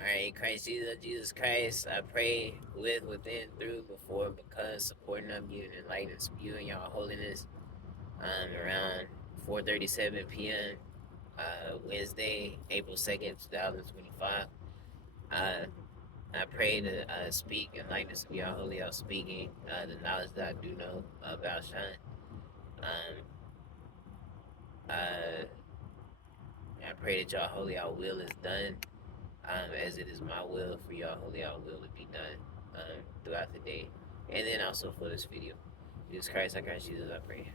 Alright, Christ Jesus, Jesus Christ, I pray with, within, through, before, because, supporting of you, and enlightening you and y'all holiness around 4:37 p.m. Wednesday, April 2nd, 2025. Uh, I pray to speak enlightenment of y'all holy, y'all speaking the knowledge that I do know about Shine. Um, uh, I pray that y'all holy, y'all will is done as it is my will for y'all holy, y'all will to be done throughout the day. And then also for this video. Jesus Christ, I Christ Jesus, I pray.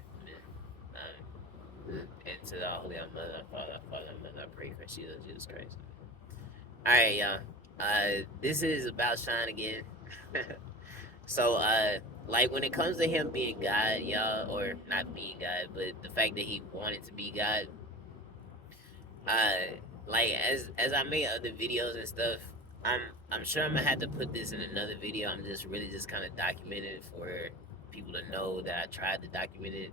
Amen. And to the holy, our mother, our father, our father, our mother, I pray, Christ Jesus, Jesus Christ. Alright, y'all. This is about Shine again. So, like when it comes to him being God, y'all, or not being God, but the fact that he wanted to be God, like as I made other videos and stuff, I'm I'm sure I'm gonna have to put this in another video. I'm just really just kind of documenting it for people to know that I tried to document it.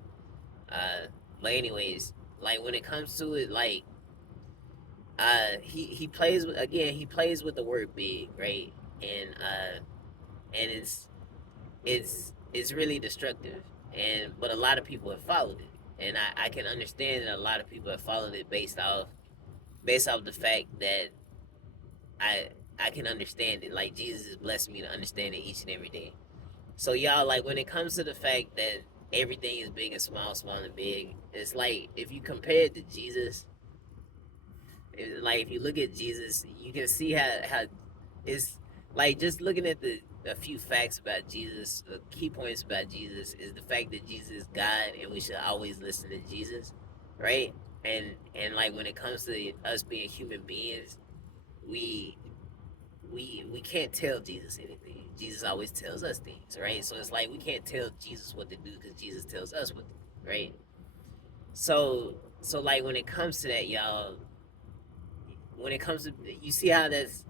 Uh, but anyways, like when it comes to it, like he plays with, again, he plays with the word big, right? And it's really destructive, and but a lot of people have followed it, and I can understand that a lot of people have followed it based off the fact that I I can understand it. Like Jesus has blessed me to understand it each and every day. So y'all, like when it comes to the fact that everything is big and small, small and big, it's like if you compare it to Jesus, like if you look at Jesus, you can see how it's like just looking at the a few facts about Jesus. The key points about Jesus is the fact that Jesus is God, and we should always listen to Jesus, right? And like when it comes to us being human beings, we we can't tell Jesus anything. Jesus always tells us things, right? So it's like we can't tell Jesus what to do because Jesus tells us what to do, right? So like when it comes to that, y'all, when it comes to, you see how that's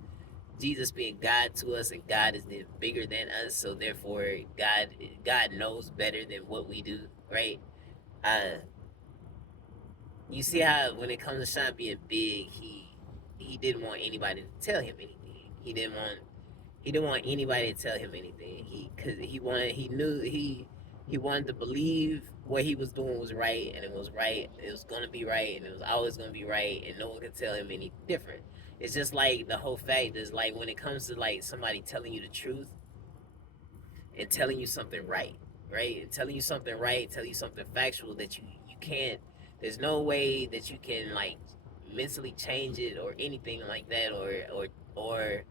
Jesus being God to us, and God is bigger than us, so therefore God knows better than what we do, right? Uh, you see how when it comes to Sean being big, he didn't want anybody to tell him anything. He didn't want anybody to tell him anything. Because he knew he wanted to believe what he was doing was right, and it was right. It was gonna be right, and it was always gonna be right, and no one could tell him any different. It's just like the whole fact is like when it comes to like somebody telling you the truth and telling you something right, right, and telling you something right, telling you something factual that you can't. There's no way that you can like mentally change it or anything like that, or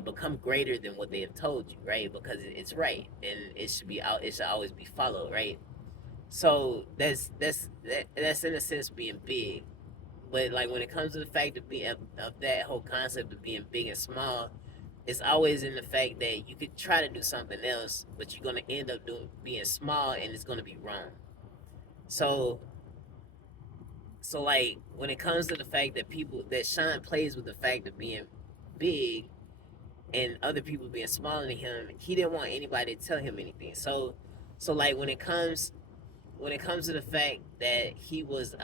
become greater than what they have told you, right? Because it's right, and it should be out. It should always be followed, right? So that's in a sense being big, but like when it comes to the fact of being of that whole concept of being big and small, it's always in the fact that you could try to do something else, but you're gonna end up doing being small, and it's gonna be wrong. So like when it comes to the fact that people that Sean plays with the fact of being big and other people being smaller than him, he didn't want anybody to tell him anything. So like when it comes to the fact that he was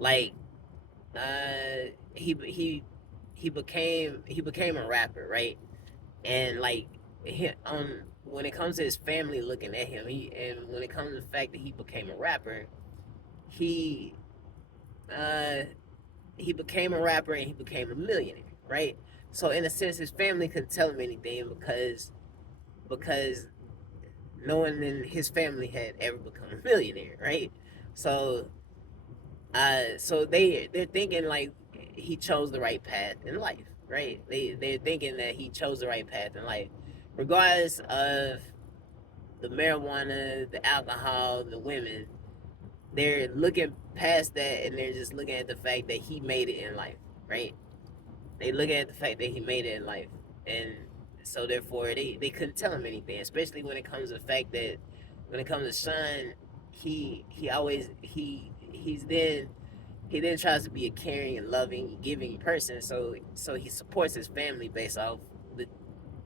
like he became a rapper, right? And like when it comes to his family looking at him, and when it comes to the fact that he became a rapper, he uh he became a rapper and he became a millionaire, right? So in a sense, his family couldn't tell him anything because no one in his family had ever become a millionaire, right? So, they're thinking like he chose the right path in life, right? They're thinking that he chose the right path in life, regardless of the marijuana, the alcohol, the women. They're looking past that, and they're just looking at the fact that he made it in life, right? They look at the fact that he made it in life, and so therefore they couldn't tell him anything, especially when it comes to the fact that when it comes to Sean, he always he then tries to be a caring and loving, giving person. So he supports his family based off the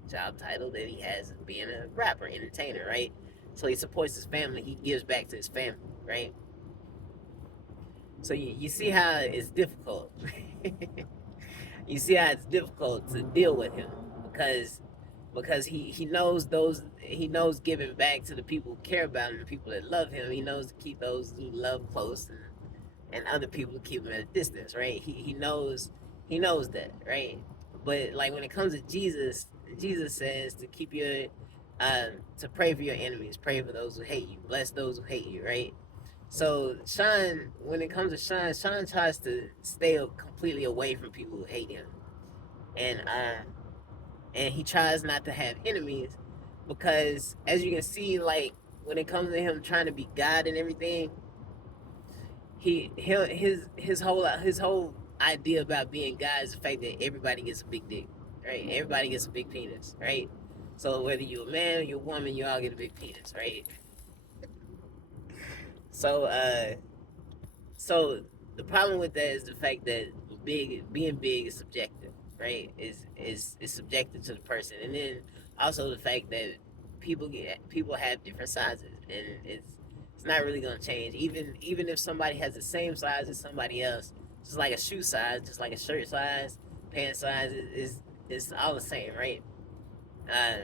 job title that he has of being a rapper, entertainer, right? So he supports his family. He gives back to his family, right? So you see how it's difficult. you see how it's difficult to deal with him because he knows those he knows giving back to the people who care about him, the people that love him. He knows to keep those who love close and other people to keep him at a distance, right? He knows that, right? But like when it comes to Jesus, Jesus says to keep your to pray for your enemies, pray for those who hate you, bless those who hate you, right? So Sean, when it comes to Sean tries to stay completely away from people who hate him, and and he tries not to have enemies because, as you can see, like when it comes to him trying to be God and everything, his whole idea about being God is the fact that everybody gets a big dick, right? Everybody gets a big penis, right? So whether you're a man or you're a woman, you all get a big penis, right? So so the problem with that is the fact that being big is subjective, right? Is subjective to the person, and then also the fact that people have different sizes, and it's not really gonna change. Even if somebody has the same size as somebody else, just like a shoe size, just like a shirt size, pant size is all the same, right? Uh,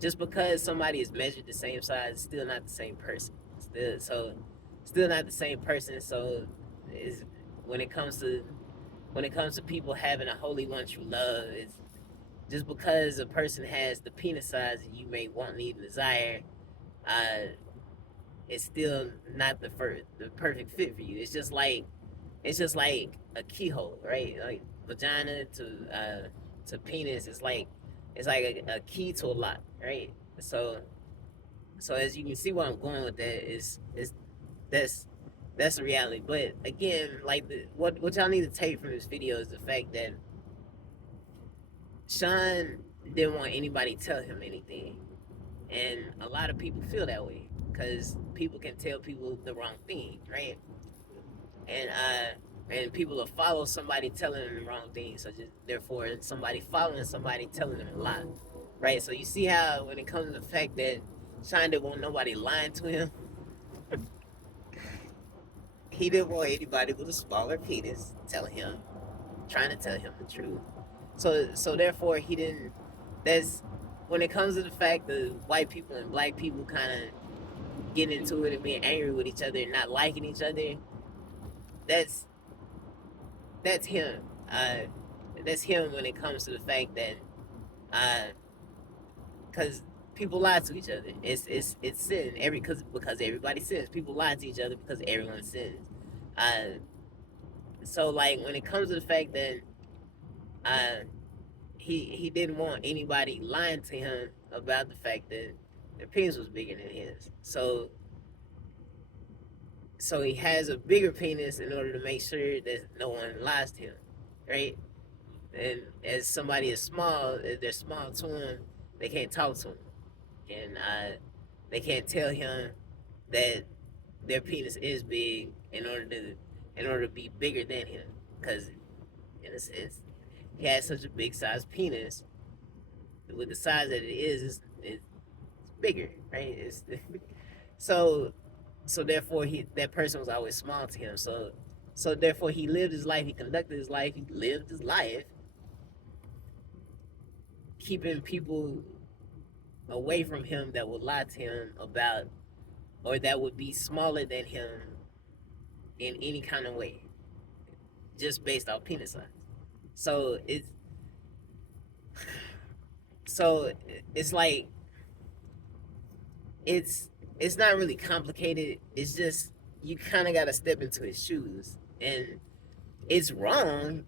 just because somebody is measured the same size, is still not the same person. Still not the same person. So, is when it comes to people having a holy one true love, it's just because a person has the penis size that you may want, need, and desire. Uh, it's still not the perfect fit for you. It's just like a keyhole, right? Like vagina to penis. It's like a key to a lock, right? So as you can see where I'm going with that is that's that's the reality. But again, like what y'all need to take from this video is the fact that Sean didn't want anybody to tell him anything, and a lot of people feel that way because people can tell people the wrong thing, right? And people will follow somebody telling them the wrong thing. So just therefore, somebody following somebody telling them a lie, right? So you see how when it comes to the fact that Sean didn't want nobody lying to him, he didn't want anybody with a smaller penis telling him, trying to tell him the truth. So therefore, he didn't. That's when it comes to the fact that white people and black people kind of getting into it and being angry with each other and not liking each other. That's that's him. That's him when it comes to the fact that because people lie to each other. It's sin because everybody sins. People lie to each other because everyone sins. Uh, so like when it comes to the fact that uh, he didn't want anybody lying to him about the fact that their penis was bigger than his. So he has a bigger penis in order to make sure that no one lies to him, right? And as somebody is small, if they're small to him, they can't talk to him, and they can't tell him that their penis is big in order to be bigger than him, because in a sense, he has such a big size penis. With the size that it is, it's bigger, right? It's so therefore that person was always small to him. So therefore he lived his life, he conducted his life, he lived his life keeping people away from him that would lie to him about or that would be smaller than him in any kind of way, just based off penis size. So so it's like it's it's not really complicated. It's just you kind of got to step into his shoes, and it's wrong,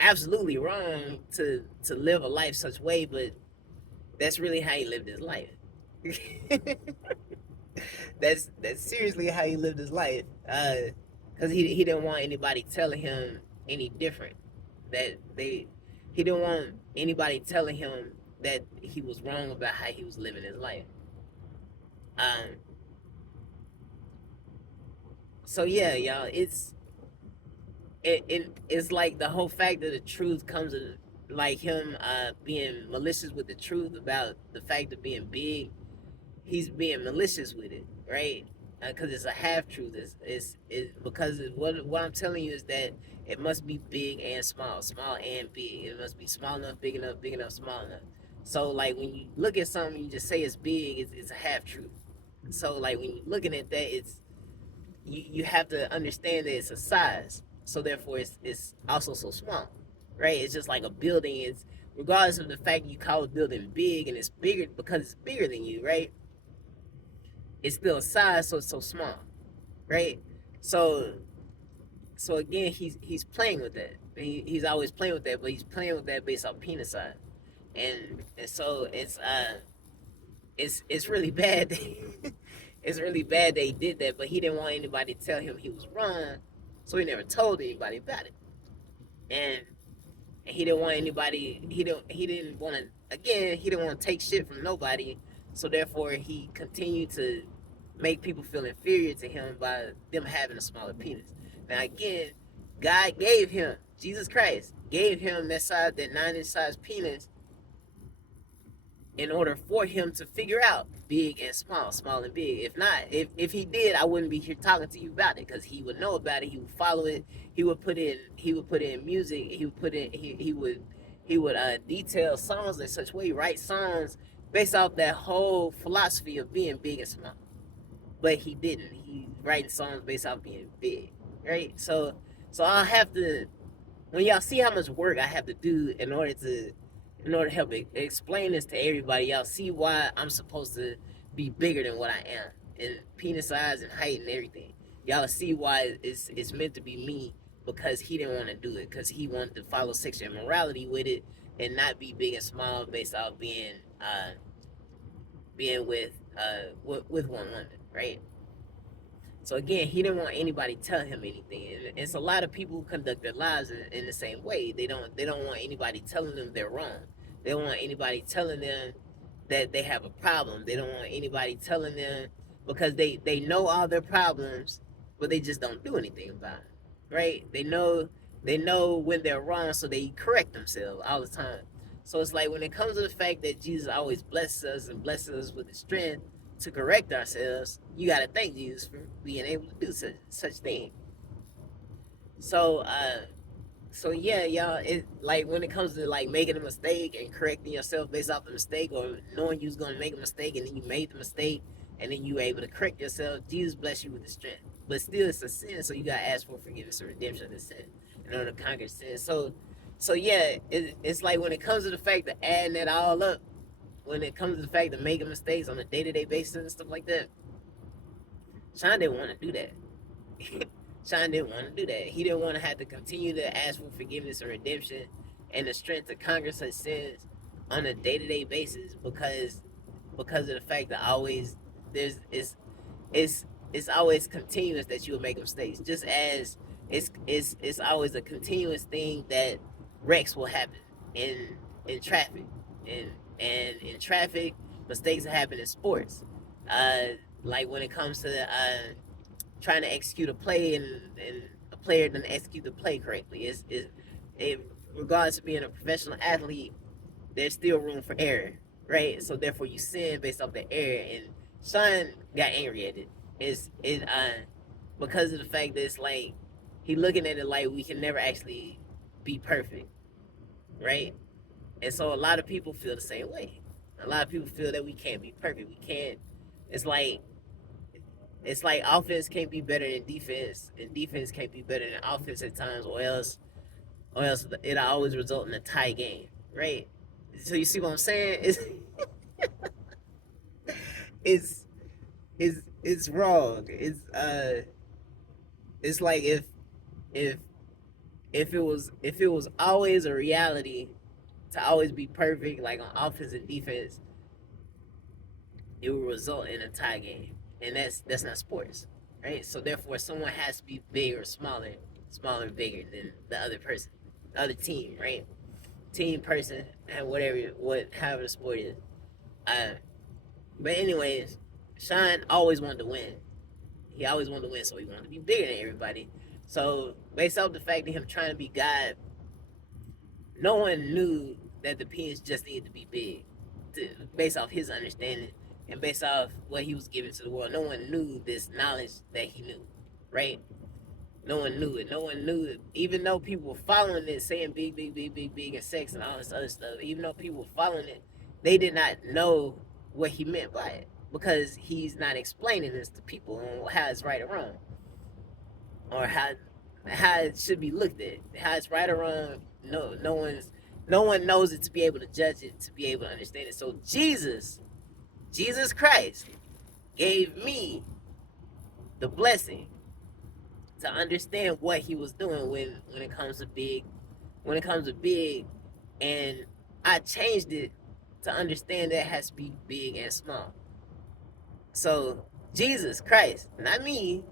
absolutely wrong to live a life such way, but that's really how he lived his life. That's seriously how he lived his life. Because he didn't want anybody telling him any different. That they he didn't want anybody telling him that he was wrong about how he was living his life. Um. So yeah, y'all, it's like the whole fact that the truth comes to like him being malicious with the truth about the fact of being big. He's being malicious with it, right? because it's a half truth. It's because what I'm telling you is that it must be big and small, small and big. It must be small enough, big enough, small enough. So like when you look at something, you just say it's big. It's a half truth. So like when you're looking at that, you have to understand that it's a size. So therefore, it's also so small, right? It's just like a building. It's regardless of the fact you call a building big and it's bigger because it's bigger than you, right? It's still a size, so it's so small, right? So so again, he's playing with that. He's always playing with that, but he's playing with that based off penis size, and so it's really bad. It's really bad that he did that, but he didn't want anybody to tell him he was wrong, so he never told anybody about it. And he didn't want anybody. He didn't want to. Again, he didn't want to take shit from nobody. So therefore, he continued to make people feel inferior to him by them having a smaller penis. Now again, God gave him, Jesus Christ gave him that size, that 9-inch size penis, in order for him to figure out big and small, small and big. If not, if he did, I wouldn't be here talking to you about it, because he would know about it. He would follow it. He would put in music. He would detail songs in such a way, write songs based off that whole philosophy of being big and small. But he didn't. He writing songs based off being big, right? So I'll have to, when y'all see how much work I have to do in order to help explain this to everybody, y'all see why I'm supposed to be bigger than what I am in penis size and height and everything. Y'all see why it's meant to be me, because he didn't want to do it, because he wanted to follow sexual morality with it and not be big and small based off being with one woman, right? So again, he didn't want anybody to tell him anything. And it's a lot of people who conduct their lives in the same way. They don't want anybody telling them they're wrong. They don't want anybody telling them that they have a problem. They don't want anybody telling them, because they know all their problems, but they just don't do anything about it. Right? They know when they're wrong, so they correct themselves all the time. So it's like when it comes to the fact that Jesus always blesses us and blesses us with the strength to correct ourselves, you got to thank Jesus for being able to do such thing. So so yeah, y'all, it like when it comes to like making a mistake and correcting yourself based off the mistake, or knowing you was gonna make a mistake and then you made the mistake and then you were able to correct yourself, Jesus bless you with the strength. But still, it's a sin, so you gotta ask for forgiveness or redemption of the sin in order to conquer sin. So yeah, it's like when it comes to the fact of adding that all up, when it comes to the fact of making mistakes on a day-to-day basis and stuff like that, Sean didn't want to do that. Sean didn't want to do that. He didn't want to have to continue to ask for forgiveness or redemption and the strength to conquer such sins on a day-to-day basis, because of the fact that always there's it's it's always continuous that you will make mistakes. Just as it's always a continuous thing that wrecks will happen in traffic, and in traffic mistakes happen in sports. Uh, like when it comes to trying to execute a play, and a player doesn't execute the play correctly. Regardless of being a professional athlete, there's still room for error, right? So therefore, you sin based off the error. And Sean got angry at it. Because of the fact that it's like he looking at it like we can never actually be perfect, right? And so a lot of people feel the same way. A lot of people feel that we can't be perfect. We can't. It's like it's like offense can't be better than defense, and defense can't be better than offense at times, or else it'll always result in a tie game, right? So you see what I'm saying? It's it's wrong. It's like if if it was always a reality to always be perfect, like on offense and defense, it will result in a tie game, and that's not sports, right? So therefore, someone has to be bigger or smaller, smaller, bigger than the other person, the other team, right? Team, person, and however the sport is. Uh, but anyways, Sean always wanted to win. He always wanted to win, so he wanted to be bigger than everybody. So based off the fact of him trying to be God, no one knew that the penis just needed to be big, based off his understanding. and based off what he was giving to the world. No one knew this knowledge that he knew, right? No one knew it. No one knew it. Even though people were following it, saying big, big, big, big, big, and sex and all this other stuff, even though people were following it, they did not know what he meant by it because he's not explaining this to people on how it's right or wrong, or how it should be looked at, how it's right or wrong. No one knows it to be able to judge it, to be able to understand it. So Jesus Christ gave me the blessing to understand what he was doing when it comes to big, and I changed it to understand that it has to be big and small. So Jesus Christ, not me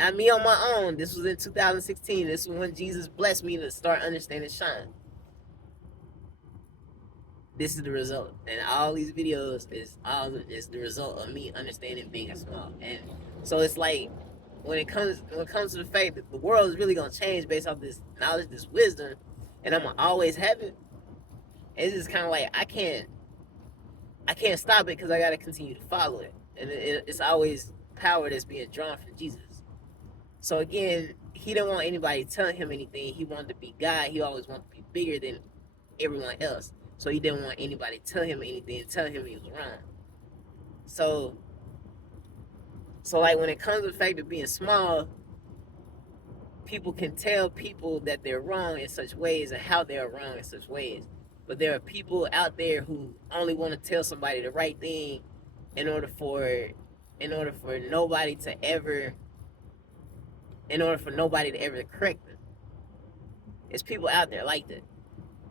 on my own. This was in 2016. This was when Jesus blessed me to start understanding shine. This is the result, and all these videos is the result of me understanding big and small. And so it's like when it comes to the fact that the world is really gonna change based off this knowledge, this wisdom, and I'm gonna always have it. It's just kind of like I can't stop it because I gotta continue to follow it, and it's always power that's being drawn from Jesus. So again, he didn't want anybody telling him anything. He wanted to be God. He always wanted to be bigger than everyone else. So he didn't want anybody telling him anything, telling him he was wrong. So like when it comes to the fact of being small, people can tell people that they're wrong in such ways and how they're wrong in such ways. But there are people out there who only want to tell somebody the right thing in order for nobody to ever correct them. It's people out there like that.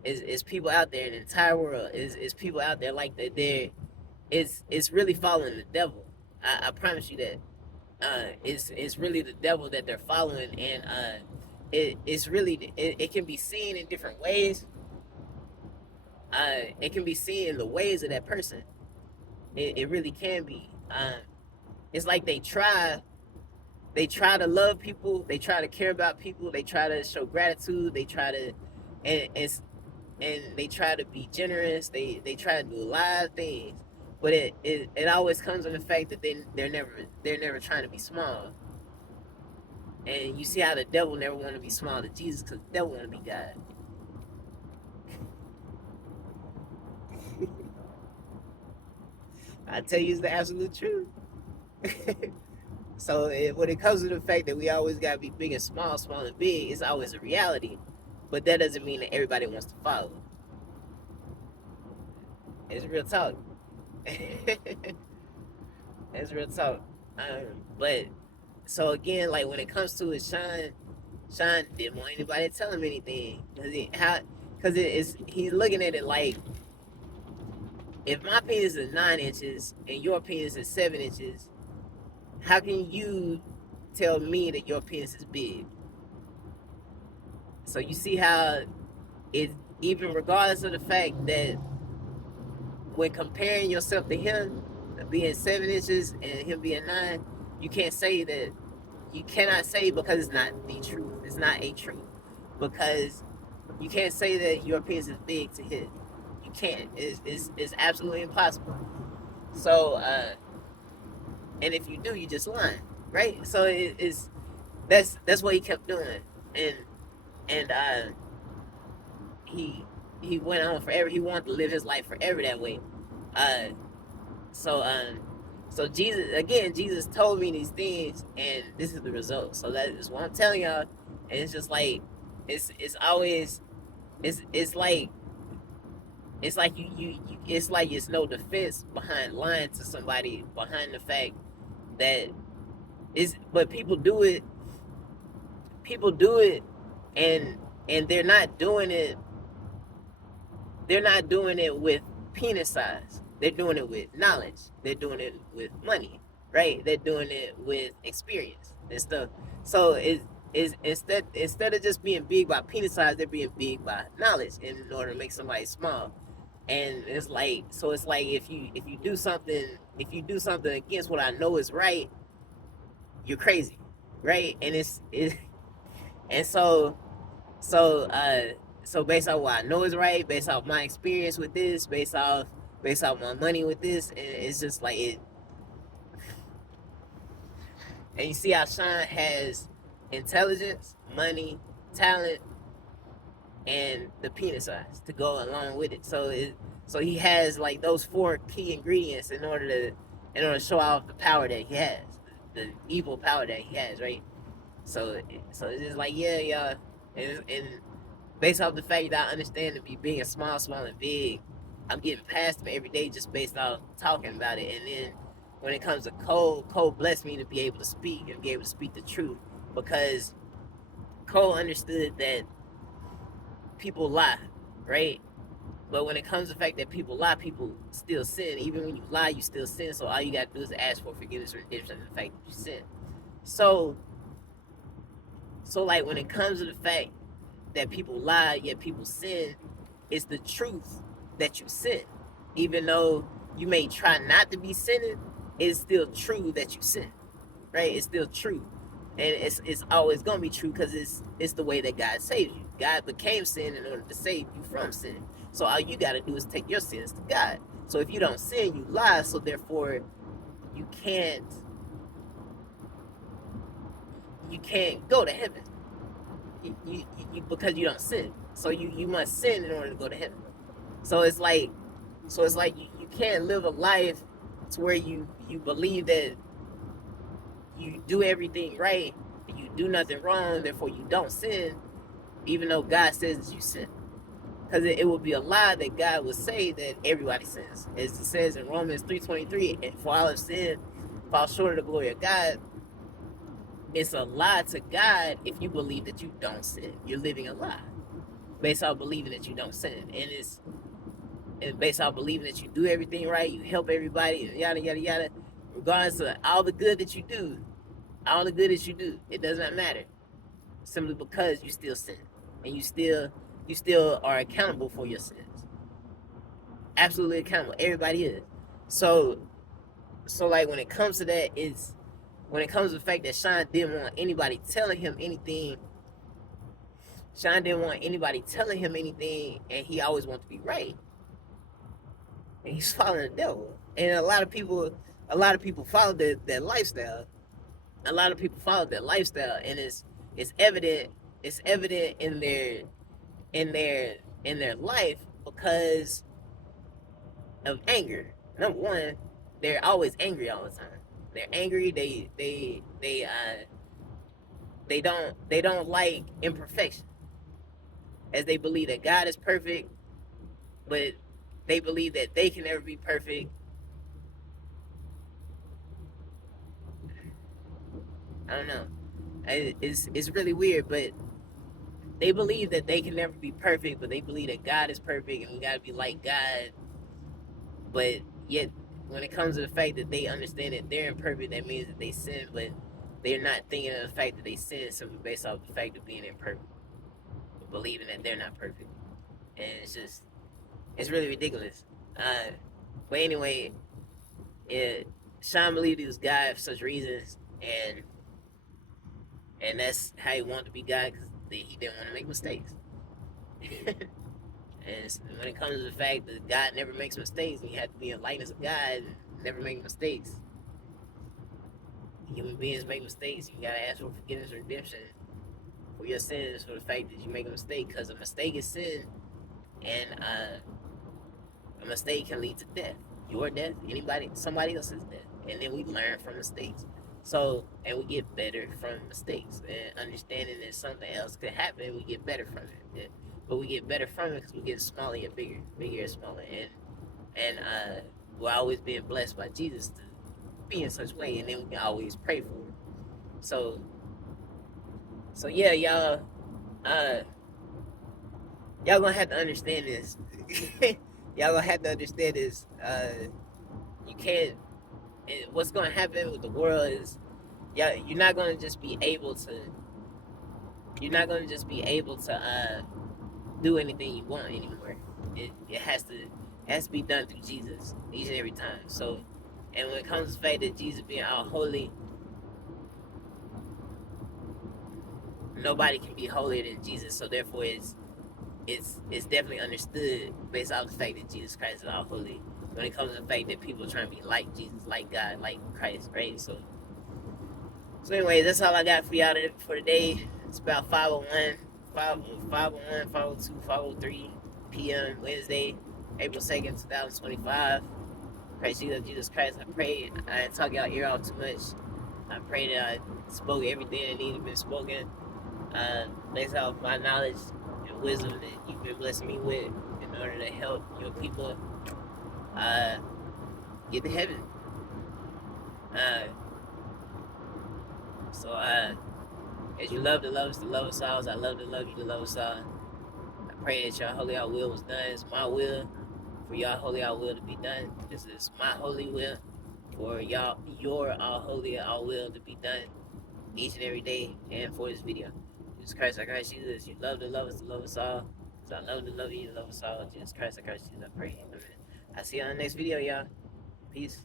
It's people out there in the entire world. Is people out there like that. It's really following the devil. I promise you that. It's really the devil that they're following, and it can be seen in different ways. It can be seen in the ways of that person. It really can be. It's like they try to love people, they try to care about people, they try to show gratitude, they try to and they try to be generous, they try to do a lot of things, but it always comes from the fact that they're never trying to be small. And you see how the devil never want to be small to Jesus because the devil want to be God. I tell you, it's the absolute truth. So when it comes to the fact that we always got to be big and small, small and big, it's always a reality. But that doesn't mean that everybody wants to follow. It's real talk. It's real talk. But so again, like when it comes to it, Sean didn't want anybody to tell him anything because he's looking at it like, if my penis is 9 inches and your penis is 7 inches, how can you tell me that your penis is big? So you see how it, even regardless of the fact that when comparing yourself to him being 7 inches and him being 9, you cannot say, because it's not the truth. It's not a truth. Because you can't say that your penis is big to his. You can't. It's absolutely impossible. So and if you do, you just lying, right? So that's what he kept doing, and he went on forever. He wanted to live his life forever that way. Uh, so Jesus told me these things, and this is the result. So that is what I'm telling y'all. And it's just like it's always it's like you it's like it's no defense behind lying to somebody, behind the fact that is, but people do it, and they're not doing it with penis size. They're doing it with knowledge. They're doing it with money, right? They're doing it with experience and stuff. So is instead of just being big by penis size, they're being big by knowledge in order to make somebody small. And it's like, so it's like if you do something against what I know is right, you're crazy, right? And and so based off what I know is right, based off my experience with this, based off based off my money with this, and it's just like it. And you see how Sean has intelligence, money, talent, and the penis size to go along with it. So he has like those four key ingredients in order to show off the power that he has, the evil power that he has, right? So it's just like yeah, and based off the fact that I understand to be being small, small, and big, I'm getting past them every day just based off talking about it. And then when it comes to Cole blessed me to be able to speak and be able to speak the truth because Cole understood that people lie, right? But when it comes to the fact that people lie, people still sin. Even when you lie, you still sin. So all you got to do is ask for forgiveness or redemption of the fact that you sin. So, like when it comes to the fact that people lie, yet people sin, it's the truth that you sin. Even though you may try not to be sinning, it's still true that you sin, right? It's still true. And it's always gonna be true because it's the way that God saves you. God became sin in order to save you from sin. So all you gotta do is take your sins to God. So if you don't sin, you lie. So therefore, you can't go to heaven. You because you don't sin. So you must sin in order to go to heaven. So it's like you can't live a life to where you believe that you do everything right, you do nothing wrong, therefore you don't sin, even though God says you sin. Because it would be a lie that God would say that everybody sins. As it says in Romans 3:23, and for all have sinned, fall short of the glory of God. It's a lie to God if you believe that you don't sin. You're living a lie based off believing that you don't sin. And based off believing that you do everything right, you help everybody, yada, yada, yada. Regardless of all the good that you do, it does not matter. Simply because you still sin. And you still are accountable for your sins. Absolutely accountable. Everybody is. So like when it comes to that, when it comes to the fact that Sean didn't want anybody telling him anything, and he always wanted to be right. And he's following the devil. And a lot of people follow that lifestyle. A lot of people follow that lifestyle, and it's evident in their life because of anger. Number one, they're always angry all the time. They're angry. They don't like imperfection, as they believe that God is perfect, but they believe that they can never be perfect. I don't know. It's really weird, but they believe that they can never be perfect, but they believe that God is perfect and we gotta be like God. But yet, when it comes to the fact that they understand that they're imperfect, that means that they sin, but they're not thinking of the fact that they sin simply based off the fact of being imperfect, believing that they're not perfect. And it's really ridiculous. But anyway, Sean believed he was God for such reasons, and that's how he wanted to be God because he didn't want to make mistakes. And when it comes to the fact that God never makes mistakes, and you have to be in likeness of God and never make mistakes. Human beings make mistakes. You gotta ask for forgiveness or redemption for your sins for the fact that you make a mistake, because a mistake is sin, and a mistake can lead to death. Your death, somebody else's death, and then we learn from mistakes. So, and we get better from mistakes, and understanding that something else could happen, and we get better from it. But we get better from it because we get smaller and bigger and smaller, and we're always being blessed by Jesus to be in such a way, and then we can always pray for it. So yeah, uh, y'all gonna have to understand this. Y'all gonna have to understand this. You can't. What's gonna happen with the world is, yeah, you're not gonna just be able to. You're not gonna just be able to do anything you want anymore. It has to be done through Jesus each and every time. So, and when it comes to the fact that Jesus being all holy, nobody can be holier than Jesus. So therefore, it's definitely understood based off the fact that Jesus Christ is all holy. When it comes to the fact that people are trying to be like Jesus, like God, like Christ, right? So anyways, that's all I got for y'all for today. It's about 5:01, 5:01, 5:02, 5:03 p.m. Wednesday, April 2nd, 2025. Praise Jesus Christ. I pray I didn't talk y'all ear off too much. I pray that I spoke everything that needed to be spoken. Based off my knowledge and wisdom that you've been blessing me with in order to help your people uh, get to heaven. Uh, so as you love to love us, to love us all, as I love to love you to love us all. I pray that your holy our will was done. It's my will for y'all holy our will to be done. This is my holy will for y'all your all holy our will to be done each and every day and for this video. Jesus Christ, I Christ Jesus, you love to love us to love us all. So I love to love you to love us all. Jesus Christ, I Christ Jesus, I pray. Amen. I see you on the next video, y'all. Peace.